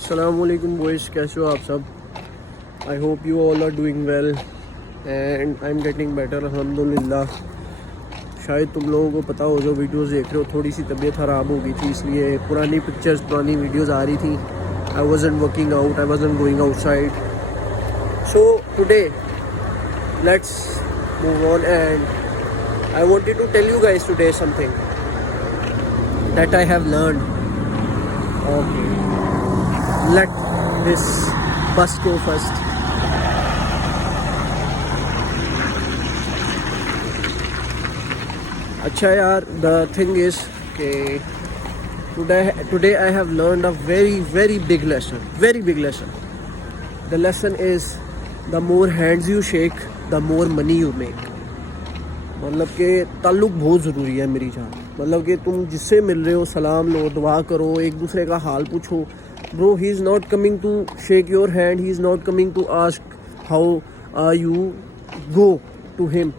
Assalamualaikum boys, कैसे हो आप सब? I hope you all are doing well and I'm getting better अल्हम्दुलिल्लाह। शायद तुम लोगों को पता हो, जो वीडियोस देख रहे हो, थोड़ी सी तबीयत ख़राब हो गई थी, इसलिए पुरानी पिक्चर्स पुरानी वीडियोस आ रही थी। I wasn't working out, I wasn't going outside. So today let's move on and I wanted to tell you guys today something that I have learned. Okay, let this bus go first. अच्छा यार, the thing is कि today I have learned a very big lesson. Very big lesson. The lesson is the more hands you shake, the more money you make. मतलब कि ताल्लुक़ बहुत ज़रूरी है मेरी जान। मतलब कि तुम जिससे मिल रहे हो सलाम लो, दुआ करो, एक दूसरे का हाल पूछो। Bro, he is not coming to shake your hand, he is not coming to ask how are you, go to him.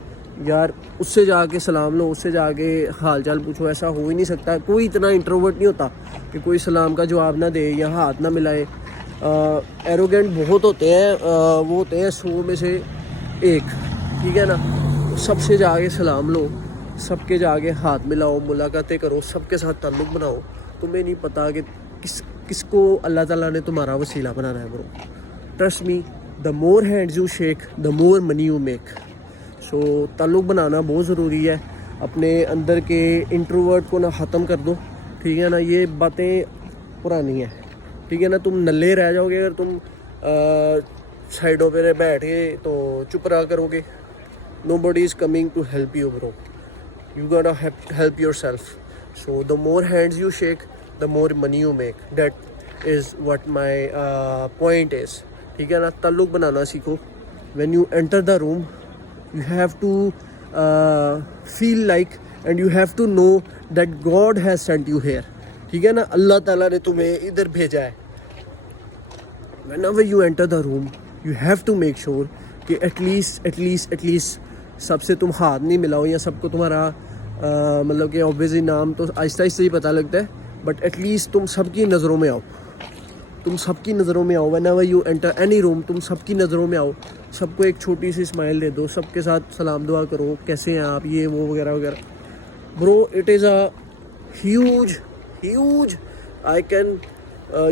यार उससे जाके सलाम लो, उससे जाके हाल चाल पूछो। ऐसा हो ही नहीं सकता। कोई इतना इंट्रोवर्ट नहीं होता कि कोई सलाम का जवाब ना दे या हाथ ना मिलाए। एरोगेंट बहुत होते हैं, वो होते हैं 100 में से 1, ठीक है ना। सबसे जाके सलाम लो, सबके जाके हाथ मिलाओ, मुलाकातें करो, सबके साथ ताल्लुक़ बनाओ। तुम्हें नहीं पता कि किसको अल्लाह ताला ने तुम्हारा वसीला बनाना है bro. Trust me, the more hands you shake the more money you make. So ताल्लुक़ बनाना बहुत ज़रूरी है। अपने अंदर के इंट्रोवर्ट को ना ख़त्म कर दो, ठीक है ना। ये बातें पुरानी हैं, ठीक है ना। तुम नल्ले रह जाओगे अगर तुम साइडों पे बैठ के तो चुप रहा करोगे। Nobody is coming to help you, bro. You gotta help yourself. So the more hands you shake, the more money you make. That is what my point is. ठीक है ना। ताल्लुक़ बनाना सीखो। When you enter the room, you have to feel like and you have to know that God has sent you here. ठीक है ना। अल्लाह ताला ने तुम्हें इधर भेजा है। Whenever you enter the room, you have to make sure कि at least सबसे तुम हाथ नहीं मिलाओ या सबको तुम्हारा मतलब कि ऑब्वियसली नाम तो आहिस्ता आहिस्ता ही पता लगता है, बट एटलीस्ट तुम सबकी नज़रों में आओ। तुम सबकी नज़रों में आओ। Whenever you enter any room, तुम सबकी नज़रों में आओ। सबको एक छोटी सी स्माइल दे दो, सबके साथ सलाम दुआ करो, कैसे हैं आप, ये वो वगैरह वगैरह। Bro, it is a huge I can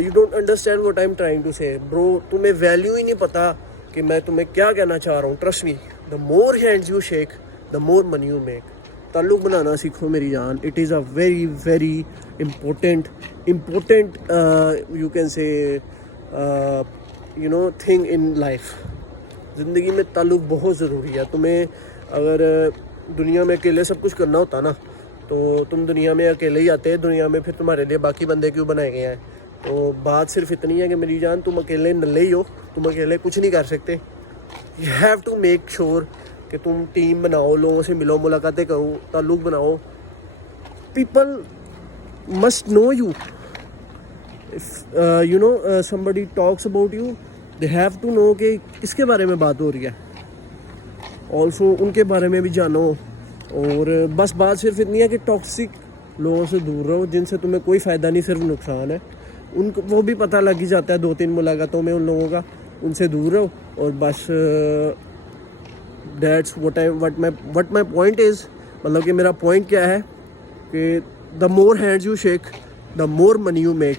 you don't understand what I am trying to say. Bro, तुम्हें वैल्यू ही नहीं पता कि मैं तुम्हें क्या कहना चाह रहा हूँ। Trust me, the more hands you shake the more money you make. ताल्लुक़ बनाना सीखो मेरी जान। It is a very important you can say thing in life. ज़िंदगी में ताल्लुक़ बहुत ज़रूरी है। तुम्हें अगर दुनिया में अकेले सब कुछ करना होता ना, तो तुम दुनिया में अकेले ही आते। दुनिया में फिर तुम्हारे लिए बाकी बंदे क्यों बनाए गए हैं? तो बात सिर्फ इतनी है कि मेरी जान, तुम अकेले नल्ले ही हो, तुम अकेले कुछ नहीं कर सकते। You have to make sure कि तुम टीम बनाओ, लोगों से मिलो, मुलाकातें करो, ताल्लुक़ बनाओ। People must know you. If you know somebody talks about you, they have to know कि किसके बारे में बात हो रही है। ऑल्सो उनके बारे में भी जानो। और बस बात सिर्फ इतनी है कि टॉक्सिक लोगों से दूर रहो, जिनसे तुम्हें कोई फ़ायदा नहीं, सिर्फ नुकसान है। उनको वो भी पता लग ही जाता है 2-3 मुलाकातों में उन लोगों का। उनसे दूर रहो और बस that's what my point is. मतलब कि मेरा पॉइंट क्या है कि the more hands you shake the more money you make.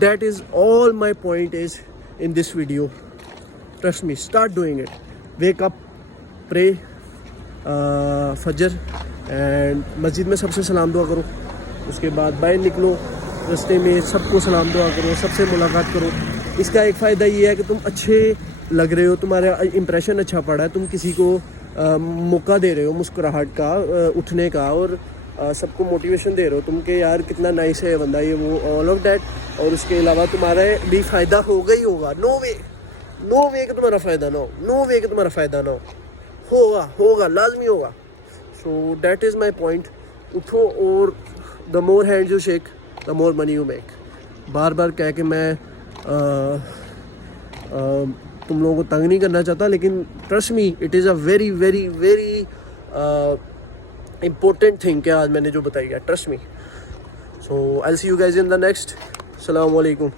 That is all my point is in this video. Trust me, start doing it. Wake up, pray फजर and मस्जिद में सबसे सलाम दुआ करो। उसके बाद बाहर निकलो, रास्ते में सबको सलाम दुआ करो, सबसे मुलाकात करो। इसका एक फ़ायदा ये है कि तुम अच्छे लग रहे हो, तुम्हारा इंप्रेशन अच्छा पड़ा है, तुम किसी को मौका दे रहे हो मुस्कुराहट का, उठने का, और सबको मोटिवेशन दे रहे हो तुम कि यार कितना नाइस है बंदा, ये वो, ऑल ऑफ डैट। और उसके अलावा तुम्हारा भी फ़ायदा होगा ही होगा। नो वे कि तुम्हारा फ़ायदा ना हो, नो वे कि तुम्हारा फ़ायदा ना हो, होगा लाजमी होगा। So that is my point. उठो और the more hands you shake the more money you make. बार बार कह के मैं तुम लोगों को तंग नहीं करना चाहता, लेकिन trust me, it is a very important thing क्या आज मैंने जो बताई है। Trust me. So I will see you guys in the next. अस्सलाम वालेकुम।